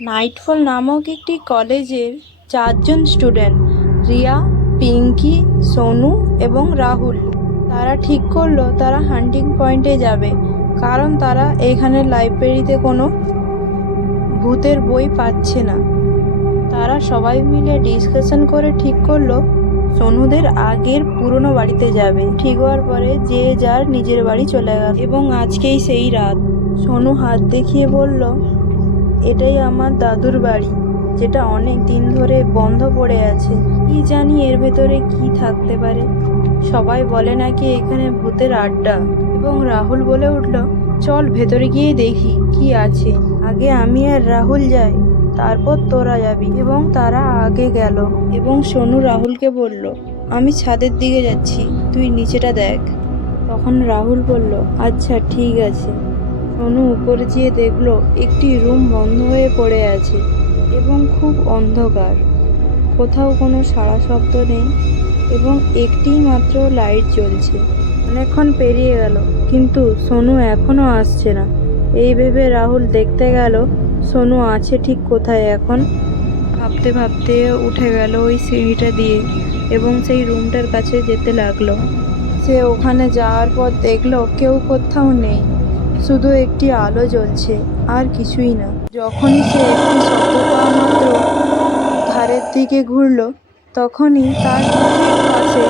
Nightfall নামক একটি কলেজের চারজন স্টুডেন্ট রিয়া, পিঙ্কি, সোনু এবং রাহুল তারা ঠিক করলো তারা হান্টিং পয়েন্টে যাবে, কারণ তারা এখানে লাইব্রেরিতে কোনো ভূতের বই পাচ্ছে না। তারা সবাই মিলে ডিসকাশন করে ঠিক করলো সোনুদের আগের পুরনো বাড়িতে যাবে। ঠিক হওয়ার পরে যে যার নিজের বাড়ি চলে গেল এবং আজকেই সেই রাত। সোনু হাত দেখিয়ে বলল, এটাই আমার দাদুর বাড়ি, যেটা অনেক দিন ধরে বন্ধ পড়ে আছে। কি জানি এর ভেতরে কি থাকতে পারে। সবাই বলে নাকি এখানে ভূতের আড্ডা। এবং রাহুল বলে উঠল, চল ভেতরে গিয়ে দেখি কি আছে। আগে আমি আর রাহুল যাই, তারপর তোরা যাবি। এবং তারা আগে গেল এবং সোনু রাহুলকে বলল, আমি ছাদের দিকে যাচ্ছি, তুই নিচেটা দেখ। তখন রাহুল বলল, আচ্ছা ঠিক আছে। সোনু উপরে যেয়ে দেখলো একটি রুম বন্ধ হয়ে পড়ে আছে এবং খুব অন্ধকার। কোথাও কোনো সাড়া শব্দ নেই এবং একটিই মাত্র লাইট জ্বলছে। অনেকক্ষণ পেরিয়ে গেল কিন্তু সোনু এখনো আসছে না। এই ভেবে রাহুল দেখতে গেল সোনু আছে ঠিক কোথায় এখন। ভাবতে ভাবতে উঠে গেল ওই সিঁড়িটা দিয়ে এবং সেই রুমটার কাছে যেতে লাগলো। সে ওখানে যাওয়ার পর দেখলো কেউ কোথাও নেই, শুধু একটি আলো জ্বলছে আর কিছুই না। যখনই সে একটি শব্দ পাওয়া মাত্র ধারের দিকে ঘুরলো, তখনই তার ঠিক পাশে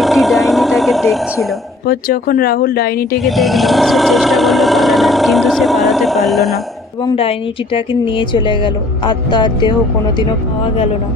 একটি ডাইনি তাকে দেখছিল। পর যখন রাহুল ডাইনিটিকে দেখলো, সে চেষ্টা করলো পালানোর, কিন্তু সে পালাতে পারলো না এবং ডাইনিটি তাকে নিয়ে চলে গেল আর তার দেহ কোনোদিনও পাওয়া গেল না।